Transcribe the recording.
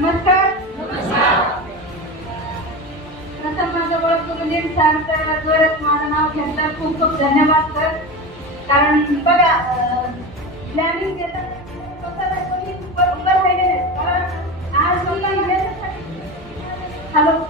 नमस्कार. प्रथम माझं ओळख करून देईल सर, तर जोरात माझं नाव घेतलं. खूप खूप धन्यवाद सर. कारण बघा, प्लॅनिंग देतात स्वतःला कोणी उभं राहिले नाही. कारण आज मी हॅलो